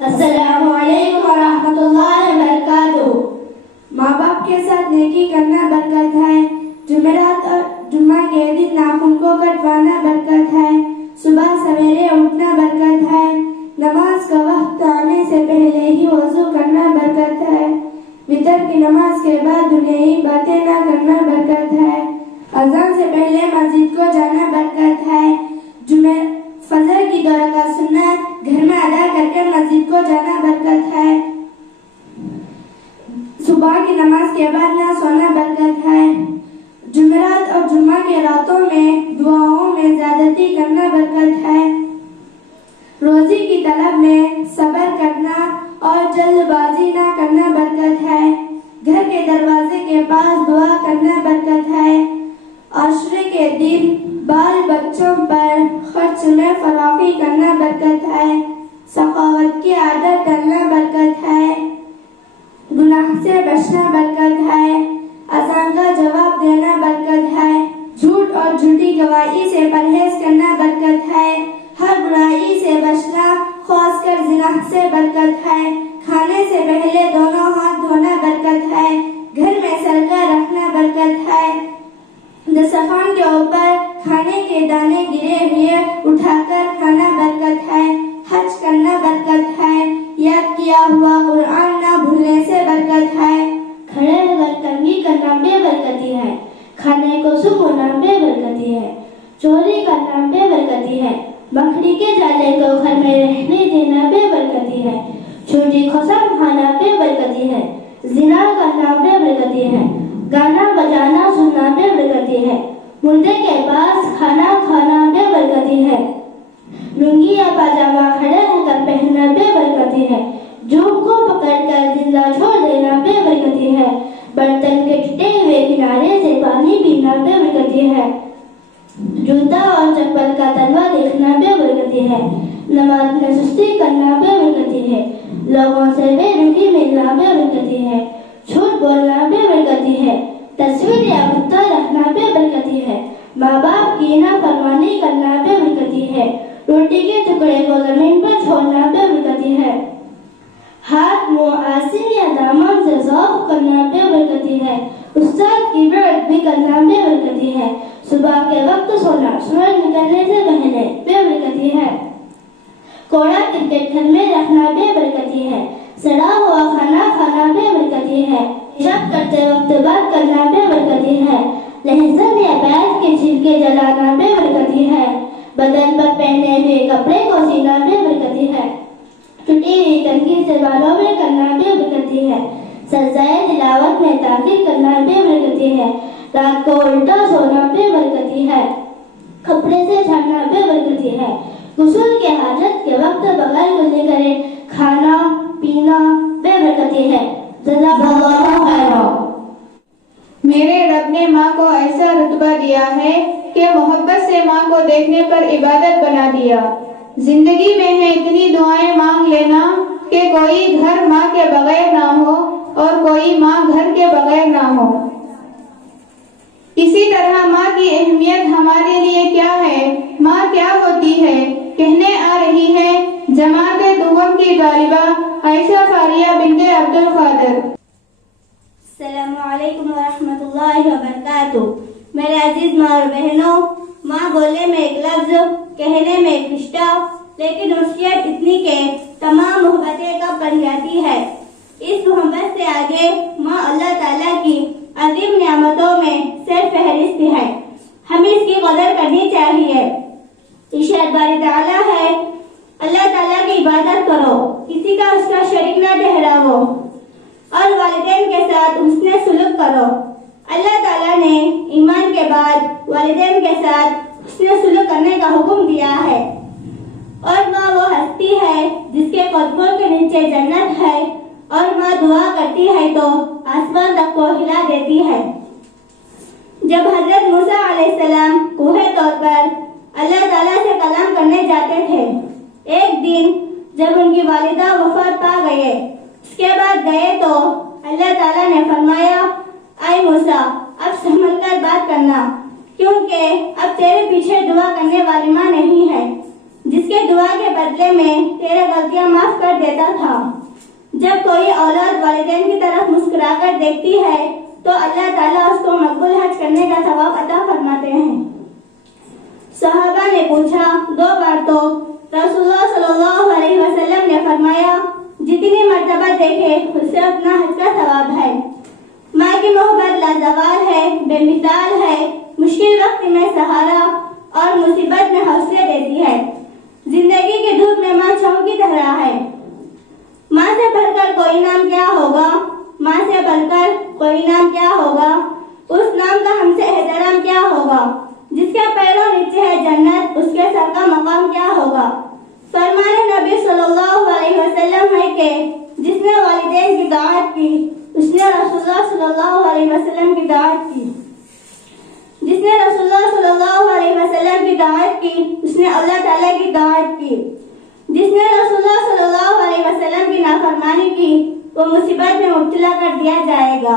السلام علیکم ورحمۃ اللہ وبرکاتہ۔ ماں باپ کے ساتھ نیکی کرنا برکت ہے، جمعرات اور جمعہ کے دن ناخن کو کٹوانا برکت ہے، صبح سویرے اٹھنا برکت ہے، نماز کا وقت آنے سے پہلے ہی وضو کرنا برکت ہے، وتر کی نماز کے بعد دنیاوی باتیں نہ کرنا برکت ہے، اذان سے پہلے مسجد کو جانا برکت ہے، فجر کی 2 رکعت سنت گھر میں ادا کر کے مسجد کو جانا برکت ہے، صبح کی نماز کے بعد نہ سونا برکت ہے، جمعرات اور جمعہ کے راتوں میں دعاؤں میں زیادتی کرنا برکت ہے، روزی کی طلب میں صبر کرنا اور جلد بازی نہ کرنا برکت ہے، گھر کے دروازے کے پاس دعا کرنا برکت ہے، عاشورے کے دن بال بچوں پر خرچ میں فراخی کرنا برکت ہے، سخاوت کی عادت ڈالنا برکت ہے، گناہ سے بچنا برکت ہے، اذان کا جواب دینا برکت ہے، جھوٹ اور جھوٹی گواہی سے پرہیز کرنا برکت ہے، ہر برائی سے بچنا خاص کر زنا سے برکت ہے، کھانے سے پہلے دونوں ہاتھ دھونا برکت ہے، گھر میں صدقہ رکھنا برکت ہے، دسترخوان کے اوپر کھانے کے دانے گرے ہوئے اٹھا کر کھانا برکت ہے، حج کرنا برکت ہے، یاد کیا ہوا قرآن نہ بھولنے سے برکت ہے، کھڑے ہو کر کنگھی کرنا بے برکتی ہے، کھانے کو سنگھنا بے برکتی ہے، چوری کرنا بے برکتی ہے، مکڑی کے جالے کو گھر میں رہنے دینا بے برکتی ہے، چھوٹی قسم کھانا بے برکتی ہے، زنا کرنا بے برکتی ہے، گانا بجانا سننا بے برکتی ہے، مردے کے پاس کھانا کھانا بے برکتی ہے، لنگی یا پاجامہ کھڑے ہو کر پہننا بے برکتی ہے، جوم کو پکڑ کر زندہ چھوڑ دینا بے برکتی ہے، برتن کے ٹوٹے ہوئے کنارے سے پانی پینا بے برکتی ہے، جوتا اور چپل کا تلوا دیکھنا بے برکتی ہے، نماز میں سستی کرنا بے برکتی ہے، لوگوں سے بے رخی ملنا بے برکتی ہے، جھوٹ بولنا بے برکتی ہے، تصویر یا کتا رکھنا بے برکتی ہے، ماں باپ کی نافرمانی کرنا بے برکتی ہے، روٹی کے ٹکڑے کو زمین پر چھوڑنا بے برکتی ہے، ہاتھ منہ آستین یا دامن سے ذوق کرنا بے برکتی ہے، استاد کی بیعت بھی کرنا بے برکتی ہے، صبح کے وقت سونا سورج نکلنے سے پہلے بے برکتی ہے، کوڑا کرکٹ گھر میں رکھنا بے برکتی ہے، سڑا ہوا کھانا کھانا بے برکتی ہے، پیشاب کرتے وقت بات کرنا بے برکتی ہے، لہسن یا پیاز کے چھلکے جلانا بے برکتی ہے، بدن پر پہنے ہوئے کپڑے کو سینا بے برکتی ہے، ٹوٹی ہوئی کنگھی سے بالوں میں کرنا بے برکتی ہے، سجدہ تلاوت میں تاخیر کرنا بے برکتی ہے، رات کو الٹا سونا بے برکتی ہے، کپڑے سے جھاڑنا بے برکتی ہے، غسل کے حاجت کے وقت بغیر کلی کرے کھانا پینا بے برکتی ہے، جزاک اللہ خیرا۔ میرے رب نے ماں کو ایسا رتبہ دیا ہے کہ محبت سے ماں کو دیکھنے پر عبادت بنا دیا۔ زندگی میں ہے اتنی دعائیں مانگ لینا کہ کوئی گھر ماں کے بغیر نہ ہو اور کوئی ماں گھر کے بغیر نہ ہو۔ اسی طرح ماں کی اہمیت ہمارے لیے کیا ہے، ماں کیا ہوتی ہے، کہنے آ رہی ہے جماعت دوم کی طالبہ عائشہ فاریہ بنت عبد القادر۔ السلام علیکم ورحمۃ اللہ وبرکاتہ۔ میرے عزیز ماں اور بہنوں، ماں بولنے میں ایک لفظ، کہنے میں ایک رشتہ، لیکن نصیحت اتنی کہ تمام محبتیں کب بن جاتی ہے۔ اس محبت سے آگے ماں اللہ تعالیٰ کی عظیم نعمتوں میں سر فہرست ہے، ہمیں اس کی قدر کرنی چاہیے۔ ارشاد باری تعالیٰ ہے، اللہ تعالیٰ کی عبادت کرو، کسی کا اس کا شریک نہ ٹھہراؤ، اور والدین کے ساتھ حسن سلوک کرو۔ اللہ تعالیٰ نے ایمان کے بعد والدین کے ساتھ حسن سلوک کرنے کا حکم دیا ہے، اور ماں وہ ہستی ہے جس کے قدموں کے نیچے جنت ہے، اور ماں دعا کرتی ہے تو آسمان تک کو ہلا دیتی ہے۔ جب حضرت موسیٰ علیہ السلام کوہ طور پر اللہ تعالیٰ سے کلام کرنے جاتے تھے۔ ایک دن جب ان کی والدہ وفات پا گئے، اس کے بعد گئے تو اللہ تعالیٰ نے فرمایا، اے موسیٰ اب سنبھل کر بات کرنا، کیونکہ اب تیرے پیچھے دعا کرنے والی ماں نہیں ہے جس کے دعا کے بدلے میں تیرے غلطیاں معاف کر دیتا تھا۔ جب کوئی اولاد والدین کی طرف مسکرا کر دیکھتی ہے تو اللہ تعالیٰ اس کو مقبول حج کرنے کا ثواب عطا فرماتے ہیں۔ صحابہ نے پوچھا، 2 بار تو رسول اللہ صلی اللہ علیہ وسلم نے فرمایا، جتنی مرتبہ دیکھے اس سے اتنا حج کا ثواب ہے۔ ماں کی محبت لازوال ہے، بے مثال ہے، مشکل وقت میں سہارا اور مصیبت میں حوصلے دیتی ہے۔ زندگی کی دھوپ میں ماں چھاؤں کی طرح ہے۔ ماں سے بڑھ کر کوئی نام کیا ہوگا، ماں سے بڑھ کر کوئی نام کیا ہوگا، اس نام کا ہم سے احترام کیا ہوگا، جس کے پیروں نیچے ہے جنت اس کے سر کا مقام کیا ہوگا۔ فرمان نبی صلی اللہ علیہ وسلم ہے کہ جس نے والدین کی طاعت کی اس نے رسول اللہ صلی اللہ علیہ وسلم کی طاعت کی، جس نے رسول اللہ صلی اللہ علیہ وسلم کی طاعت کی اس نے اللہ تعالیٰ کی طاعت کی، جس نے رسول اللہ صلی اللہ علیہ وسلم کی نافرمانی کی وہ مصیبت میں مبتلا کر دیا جائے گا۔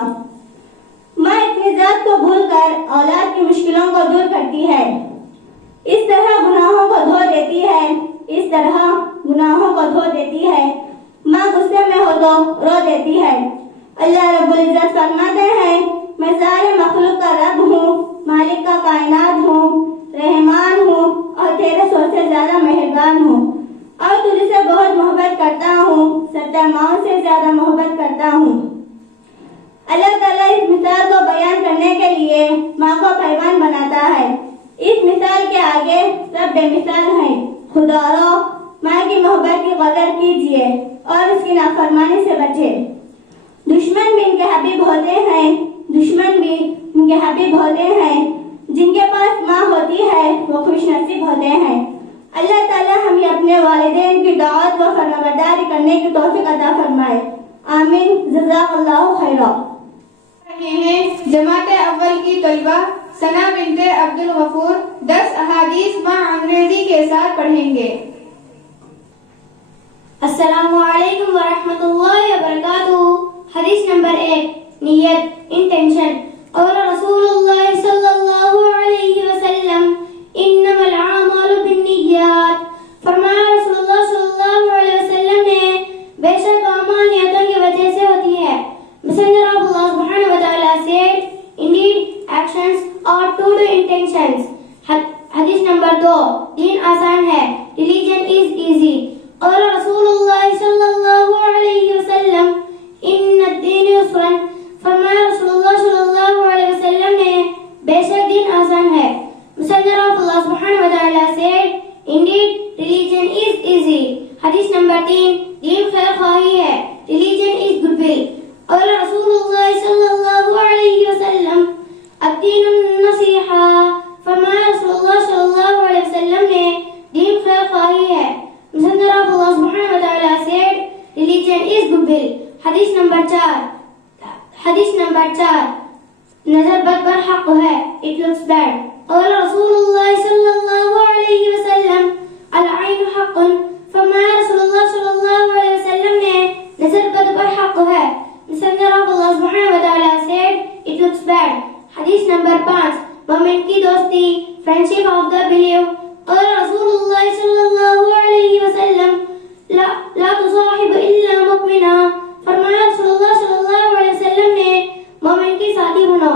ماں اپنی ذات کو بھول کر اولاد کی مشکلوں کو دور کرتی ہے، اس طرح گناہوں کو دھو دیتی ہے، اس طرح گناہوں کو دھو دیتی ہے۔ ماں غصے میں ہو تو رو دیتی ہے۔ اللہ رب العزت فرماتے ہیں، میں سارے مخلوق کا رب ہوں، مالک کا کائنات ہوں، رحمان ہوں اور تیرے سو سے زیادہ مہربان ہوں، اور تجھ سے بہت محبت کرتا ہوں، 70 ماؤں سے زیادہ محبت کرتا ہوں۔ اللہ تعالیٰ اس مثال کو بیان کرنے کے لیے ماں کو پیمان بناتا ہے۔ اس مثال کے آگے رب بے مثال ہے۔ خدا رو ماں کی محبت کی قدر کیجیے اور اس کی نافرمانی سے بچے۔ دشمن بھی ان کے حبیب ہوتے ہیں، دشمن بھی ان کے حبیب ہوتے ہیں، جن کے پاس ماں ہوتی ہے وہ خوش نصیب ہوتے ہیں۔ اللہ تعالیٰ ہمیں اپنے والدین کی دعوت و فرمانبرداری کرنے کی توفیق عطا فرمائے، آمین۔ جزاک اللہ خیرا۔ جماعت اول کی طلبہ ثنا بنت عبد الغفور 10 احادیث ماں انگریزی کے ساتھ پڑھیں گے۔ السلام علیکم ورحمۃ اللہ وبرکاتہ۔ حدیث نمبر 1، نیت، انٹینشن۔ قال رسول اللہ صلی اللہ علیہ وسلم، انما الاعمال بالنیات۔ فرمایا رسول اللہ صلی اللہ علیہ وسلم نے، بے شک اعمال نیتوں کی وجہ سے ہوتی ہے۔ Messenger of Allah subhanahu wa ta'ala said, indeed actions are to the intentions. حدیث نمبر 2، دین آسان ہے، religion is easy۔ قال رسول اللہ صلی اللہ علیہ وسلم، ان الدین یسر۔ فرمایا رسول اللہ صلی اللہ علیہ وسلم نے، بے شک دین آسان ہے۔ Messenger of Allah subhanahu wa ta'ala said, indeed religion is easy۔ حدیث نمبر 3، دین خیر خواہی ہے، religion is goodwill۔ قال رسول اللہ صلی اللہ علیہ وسلم، الدین النصیحہ۔ فرمایا رسول اللہ صلی اللہ علیہ وسلم نے، دین خیر خواہی ہے۔ Messenger of Allah subhanahu wa ta'ala said, religion is goodwill۔ حدیث نمبر 4، نظر بد پر حق ہے، it looks bad۔ قال رسول اللہ صلی اللہ علیہ وسلم، العین حق۔ فرمایا رسول اللہ صلی اللہ علیہ وسلم نے، نظر بد پر حق ہے۔ Messenger of Allah subhanahu wa ta'ala said, it looks bad۔ حدیث نمبر 5، مومن کی دوستی، friendship of the believed۔ قال رسول اللہ صلی اللہ علیہ وسلم، لا تصاحب الا مؤمنا۔ فرمایا رسول اللہ صلی اللہ علیہ وسلم نے، مومن کی ساتھی بنو۔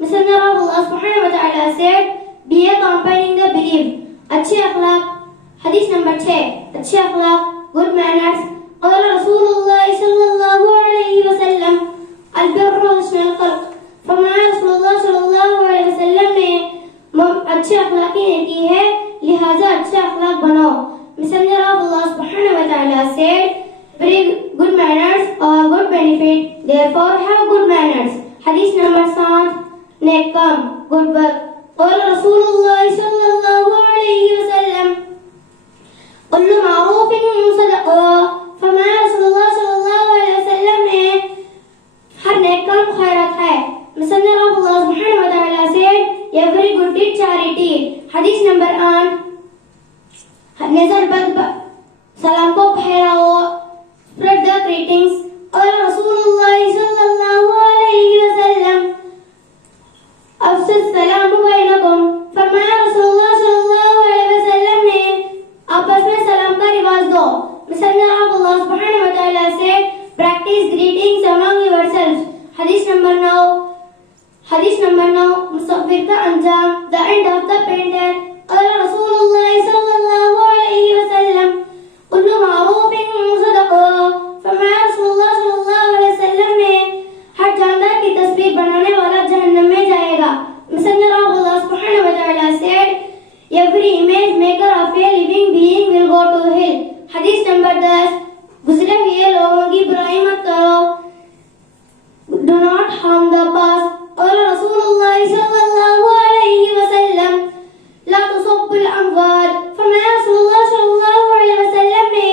Messenger of Allah subhanahu wa ta'ala said, be a companion the believed۔ اچھے اخلاق۔ حدیث نمبر 6، اچھے اخلاق، good manners۔ قال رسول اللہ صلی اللہ علیہ وسلم، البر حسن الخلق۔ فرمایا رسول اللہ صلی اللہ علیہ وسلم نے، اچھے اخلاقی نیکی ہے، لہذا اچھے اخلاق بنو۔ Messenger of Allah subhanahu wa ta'ala said, bring good manners or good benefit, therefore have good manners۔ حدیث نمبر 7، نیک کام، good work۔ قال رسول اللہ صلی اللہ علیہ وسلم، کل معروف صدقہ۔ فرمایا رسول اللہ صلی اللہ علیہ وسلم نے، ہر نیک کام خیرات ہے۔ Messenger of Allah subhanahu wa ta'ala said, every good deed charity۔ حدیث نمبر 8، نظر بند سلام کو پھیلاؤ. Spread the greetings. اور رسول اللہ صلی اللہ علیہ وسلم افشوا السلام بینکم. فرمایا رسول اللہ صلی اللہ علیہ وسلم نے آپس میں سلام کا رواج دو. Messenger of Allah subhanahu wa ta'ala said, practice greetings among yourselves. حدیث نمبر 9 مصور کا انجام, the end of the painter. قال رسول اللہ صلی اللہ علیہ وسلم کل معروف صدقہ. فرمایا رسول اللہ صلی اللہ علیہ وسلم نے ہر جاندار کی تصویر بنانے والا جہنم میں جائے گا. Messenger of Allah subhanahu wa ta'ala said, every image maker of a living being will go to hell. حدیث نمبر 10 گزرے ہوئے لوگوں کی برائی مت کرو. Do not harm the past. قال رسول اللہ صلی اللہ علیہ وسلم لا تصب الاموات. فرمایا رسول اللہ صلی اللہ علیہ وسلم نے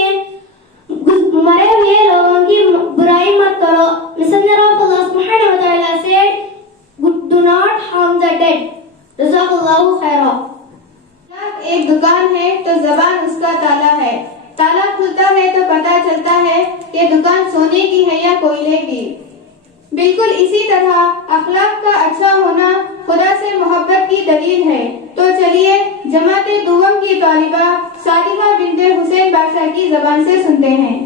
مرے ہوئے لوگوں کی برائی مت کرو. Messenger of Allah subhanahu wa ta'ala said, do not harm the dead. جزاک اللہ خیرا. ایک دکان ہے تو زبان اس کا تالا ہے. تالا کھلتا ہے تو پتہ چلتا ہے کہ دکان سونے کی ہے یا کوئلے کی. بالکل اسی طرح اخلاق کا اچھا ہونا خدا سے محبت کی دلیل ہے. تو چلیے جماعت دوم کی طالبہ صالحہ بنت حسین بادشاہ کی زبان سے سنتے ہیں.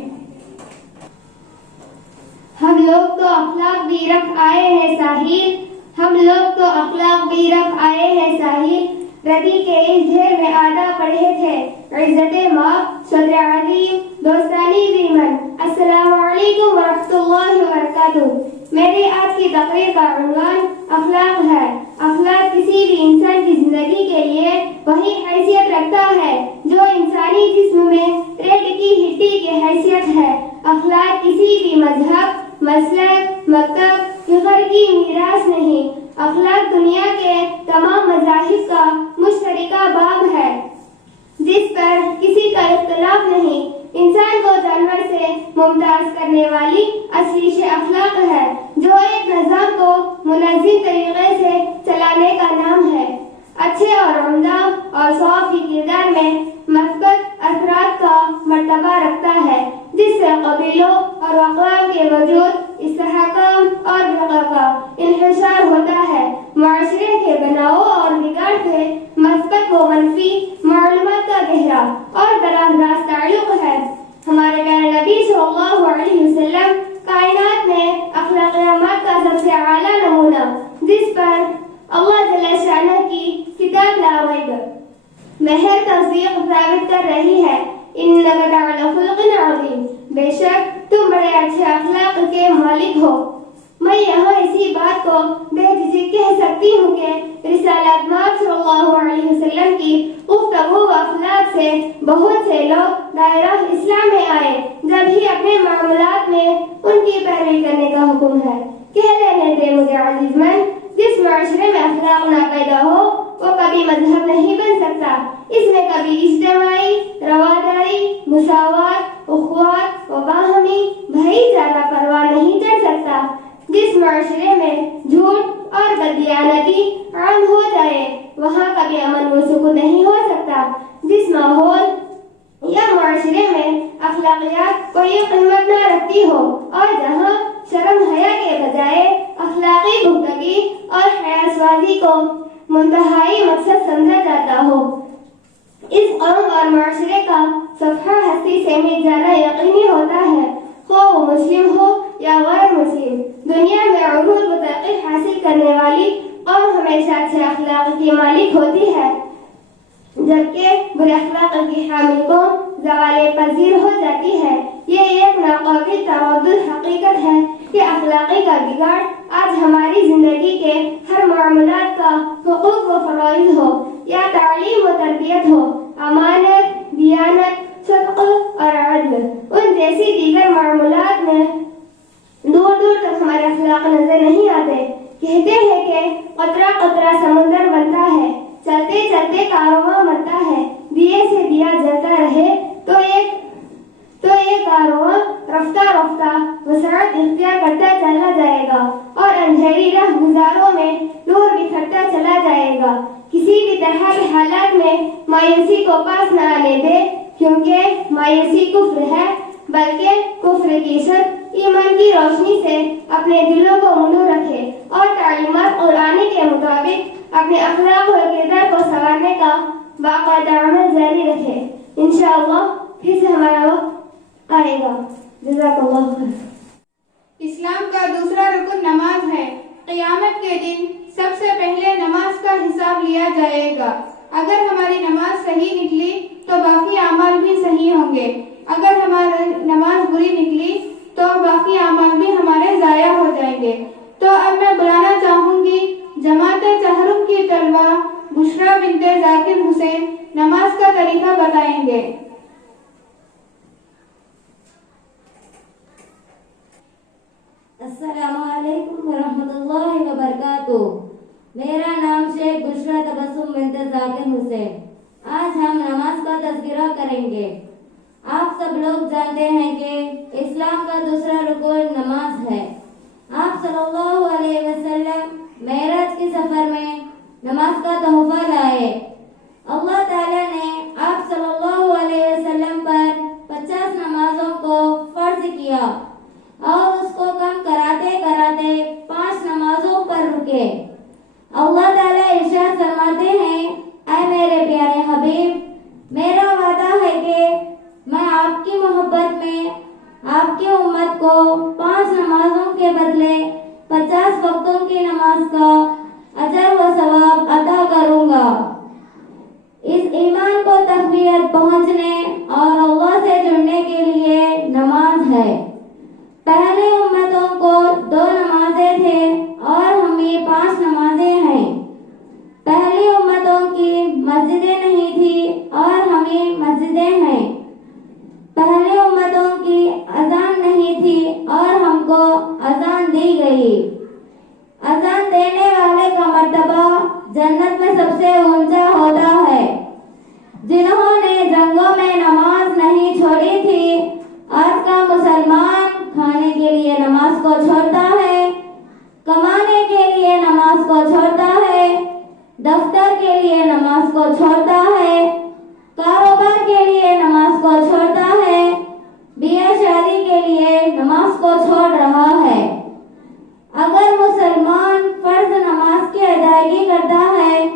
ہم لوگ تو اخلاق بھی رکھ آئے ہیں ساحل. ہم لوگ تو اخلاق بھی رکھ آئے ہیں ساحل. ربی کے اس ڈھیر میں آدھا پڑھے تھے عزت ماں صدر عظیم دوستانی ویمن. السلام علیکم ورحمۃ اللہ وبرکاتہ. میری آج کی تقریر کا عنوان اخلاق ہے. اخلاق کسی بھی انسان کی زندگی کے لیے وہی حیثیت رکھتا ہے جو انسانی جسم میں ریڑھ کی ہڈی کی حیثیت ہے. اخلاق کسی بھی مذہب, مسلک, مکتب یا گھر کی میراث نہیں. اخلاق دنیا کے تمام مذاہب کا مشترکہ باب ہے جس پر کسی کا اختلاف نہیں. انسان کو جانور سے ممتاز کرنے والی اصلی شے اخلاق ہے جو ایک نظام کو منظم طریقے سے چلانے کا نام ہے. اچھے اور عمدہ اور صافی کردار میں مثبت اثرات کا مرتبہ رکھتا ہے جس سے قبیلوں اور اقوام کے وجود, استحکام اور بقا کا انحصار ہوتا ہے. معاشرے کے بناؤ اور بگاڑ سے مثبت و منفی معلومات کا گہرا اور براہ راست تعلق ہے. ہمارے پیارے نبی صلی اللہ علیہ وسلم کائنات میں اخلاقیات کا سب سے اعلیٰ نمونہ جس پر اللہ جل شانہ کی کتاب لا ریب مہر تصدیق ثابت کر رہی ہے. انک لعلی خلق عظیم. بے شک تم بڑے اچھے اخلاق کے مالک ہو. میں یہاں اسی بات کو بے جھجک کہہ سکتی ہوں کہ رسالت مآب صلی اللہ علیہ وسلم کی گفتگو و اخلاق سے بہت سے لوگ دائرہ اسلام میں آئے جب ہی اپنے معاملات میں ان کی پیروی کرنے کا حکم ہے. کہہ لینے دے مجھے عزیز من, جس معاشرے میں اخلاق نہ پیدا ہو وہ کبھی مذہب نہیں بن سکتا. اس میں کبھی اجتماعی رواداری, مساوات, اخوات و باہمی بھائی چارہ پرواہ نہیں چڑھ سکتا. جس معاشرے میں جھوٹ اور بددیانتی عام ہو جائے وہاں کبھی امن و سکون نہیں ہو سکتا. جس ماحول یا معاشرے میں اخلاقیات کوئی قیمت نہ رکھتی ہو اور جہاں شرم حیا کے بجائے اخلاقی پختگی اور حیا سازی کو منتہائی مقصد سمجھا جاتا ہو, اس قوم اور معاشرے کا صفحہ ہستی سے مٹ جانا یقینی ہوتا ہے. خواہ وہ مسلم ہو یا غیر مسلم, دنیا میں عروج و ترقی حاصل کرنے والی قوم ہمیشہ اچھے اخلاق کی مالک ہوتی ہے جبکہ برے اخلاق کی حامل قوم زوال پذیر ہو جاتی ہے. یہ ایک ناقابل تردد حقیقت ہے کہ اخلاقی کا بگاڑ آج ہماری زندگی کے ہر معاملات کا حقوق و فرائض ہو یا تعلیم و تربیت ہو, امانت, دیانت, صدق اور عدل, ان جیسی دیگر معاملات میں دور دور تک ہمارے اخلاق نظر نہیں آتے. کہتے ہیں کہ قطرہ قطرہ سمندر بنتا ہے, چلتے چلتے کارواں بنتا ہے. دیے سے دیا جلتا رہے تو ایک کارواں رفتہ رفتہ وسعت اختیار کرتا چلا جائے گا اور اندھیری راہ گزاروں میں نور بکھرتا چلا جائے گا. کسی بھی طرح کے حالات میں مایوسی کو پاس نہ آنے دے کیونکہ مایوسی کفر ہے، بلکہ کفر کی شرط ایمان کی روشنی سے اپنے دلوں کو منور رکھے اور تعلیمات قرآن کے مطابق اپنے اخلاق اور کردار کو سنوارنے کا باقاعدہ عمل جاری رکھے۔ انشاءاللہ پھر سے ہمارا وقت آئے گا۔ جزاک اللہ خیر۔ اسلام کا دوسرا رکن نماز ہے۔ قیامت کے دن سب سے پہلے نماز کا حساب لیا جائے گا۔ اگر ہماری نماز صحیح نکلی تو باقی اعمال بھی صحیح ہوں گے، اگر ہماری نماز بری نکلی تو باقی اعمال بھی ہمارے ضائع ہو جائیں گے۔ تو اب میں بلانا چاہوں گی جماعت چہرم کی طلبہ بشرا بنت ذاکر حسین نماز کا طریقہ بتائیں گے۔ السلام علیکم ورحمۃ اللہ وبرکاتہ۔ میرا نام شیخ بشرا تبسم بنت ذاکر حسین۔ آج ہم نماز کا تذکرہ کریں گے۔ آپ سب لوگ جانتے ہیں کہ اسلام کا دوسرا رکن نماز ہے۔ آپ صلی اللہ علیہ وسلم معراج کے سفر میں نماز کا تحفہ لائے۔ اللہ تعالیٰ نے آپ صلی اللہ علیہ وسلم پر 50 نمازوں کو فرض کیا اور اس کو کم کراتے کراتے 5 نمازوں پر رکے۔ اللہ تعالیٰ ارشاد فرماتے ہیں، اے میرے پیارے حبیب، میرا وعدہ ہے کہ میں آپ کی محبت میں آپ کی امت کو 5 نمازوں کے بدلے 50 وقتوں کی نماز کا اجر و ثواب عطا کروں گا۔ اس ایمان کو تقویت پہنچنے اور اللہ سے جڑنے کے لیے نماز ہے۔ پہلے امتوں کو 2 نمازیں تھے اور ہمیں 5 نمازیں ہیں۔ پہلی امتوں کی مسجدیں نہیں تھی اور ہمیں مسجدیں ہیں۔ پہلی امتوں کی اذان نہیں تھی اور ہم کو اذان دی گئی۔ اذان دینے والے کا مرتبہ جنت میں سب سے اونچا ہوتا ہے۔ جنہوں نے جنگوں میں نماز نہیں چھوڑی تھی، آج کا مسلمان کھانے کے لیے نماز کو چھوڑتا ہے، کمانے کے لیے نماز کو چھوڑتا ہے، دفتر کے لیے نماز کو چھوڑتا ہے، کاروبار کے لیے نماز کو چھوڑتا ہے، بیاہ شادی کے لیے نماز کو چھوڑ رہا ہے۔ اگر مسلمان فرض نماز کی ادائیگی کرتا ہے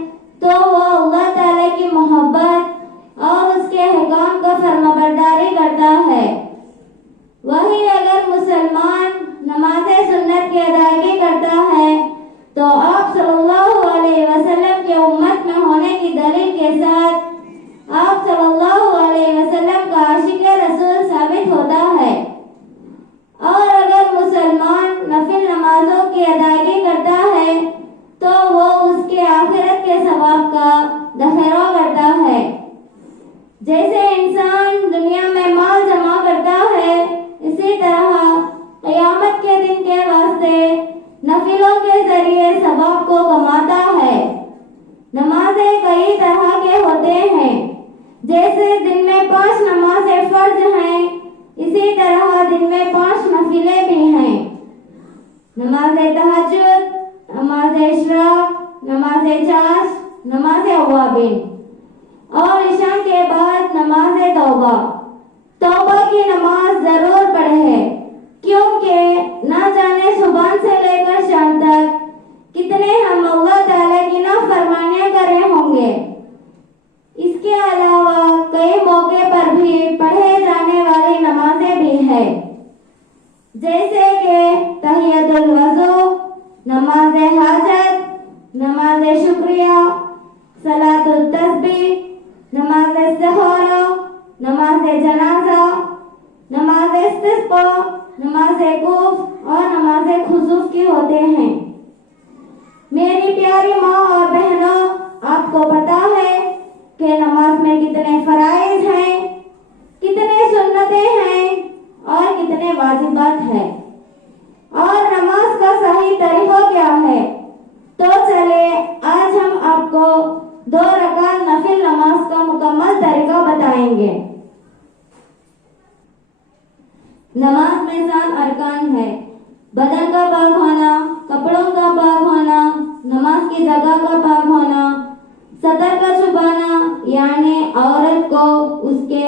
تو وہ اللہ تعالیٰ کی محبت اور اس کے احکام کا فرمانبرداری کرتا ہے۔ وہی اگر مسلمان نماز سنت کی ادائیگی کرتا ہے تو آپ صلی اللہ علیہ وسلم کے امت میں ہونے کی دلیل کے ساتھ آپ صلی اللہ علیہ وسلم کا عاشق رسول ثابت ہوتا ہے۔ اور اگر مسلمان نفل نمازوں کی ادائیگی کرتا ہے تو وہ اس کے آخرت کے ثواب کا ذخیرہ کرتا ہے۔ جیسے انسان دنیا میں مال جمع کرتا ہے، اسی طرح قیامت کے دن کے واسطے نفلوں کے ذریعے ثواب کو کماتا ہے۔ نمازیں کئی طرح کے ہوتے ہیں، جیسے دن میں 5 نمازیں فرض ہیں، اسی طرح دن میں 5 نفلیں بھی ہیں۔ نماز تہجد، نماز اشراق، نماز چاشت، نماز اوابین اور عشاء کے بعد نماز توبہ۔ توبہ کی نماز ضرور پڑھے، کیونکہ نہ جانے صبح سے لے کر شام تک کتنے ہم اللہ تعالیٰ کی نافرمانیاں کر رہے ہوں گے۔ اس کے علاوہ کئی موقع پر بھی پڑھے جانے والی نمازیں بھی ہیں، جیسے کہ تحیۃ الوضو، نماز حاجت، نماز شکریہ، صلاۃ التسبیح، نماز استخارہ، نماز جنازہ، نماز استسقاء، نماز کوف اور نماز خسوف کی ہوتے ہیں۔ میری پیاری ماں اور بہنوں، آپ کو پتا ہے کہ نماز میں کتنے فرائض ہیں، کتنے سنتیں ہیں اور کتنے واجبات ہیں، اور نماز کا صحیح طریقہ کیا ہے۔ تو چلے آج ہم آپ کو 2 رکعت نفل نماز کا مکمل طریقہ بتائیں گے۔ نماز میں 7 ارکان ہے: بدن کا پاک ہونا، کپڑوں کا پاک ہونا، نماز کی جگہ کا پاک ہونا، سطر کا چھپانا یعنی عورت کو اس کے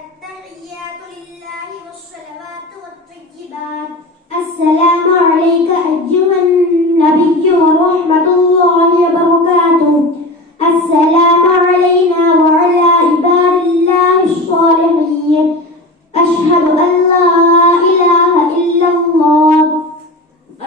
التحيات لله والصلوات والطيبات السلام عليك أيها النبي ورحمة الله وبركاته السلام علينا وعلى عباد الله الصالحين أشهد أن لا إله إلا الله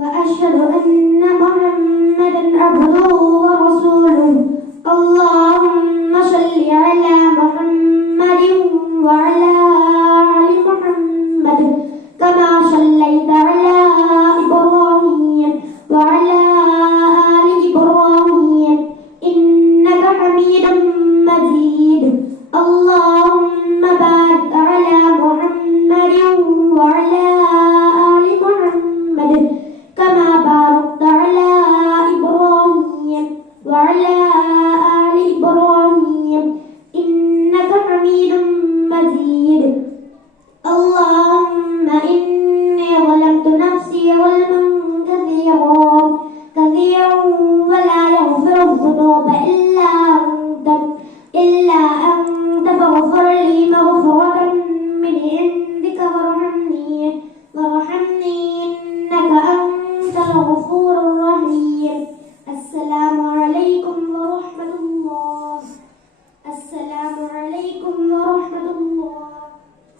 وأشهد أن محمدا عبده ورسوله اللهم صل على محمد وعلى آل محمد كما صليت على إبراهيم وعلى آل إبراهيم إنك حميد مجيد اللهم بارك على محمد وعلى آل محمد كما باركت على إبراهيم وعلى آل إبراهيم إنك حميد مجيد اللهم إني ظلمت نفسي ظلما كثيرا ولا يغفر الذنوب إلا أنت فاغفر لي مغفرة من عندك وارحمني إنك أنت الغفور الرحيم السلام عليكم ورحمة الله السلام عليكم ورحمة الله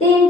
3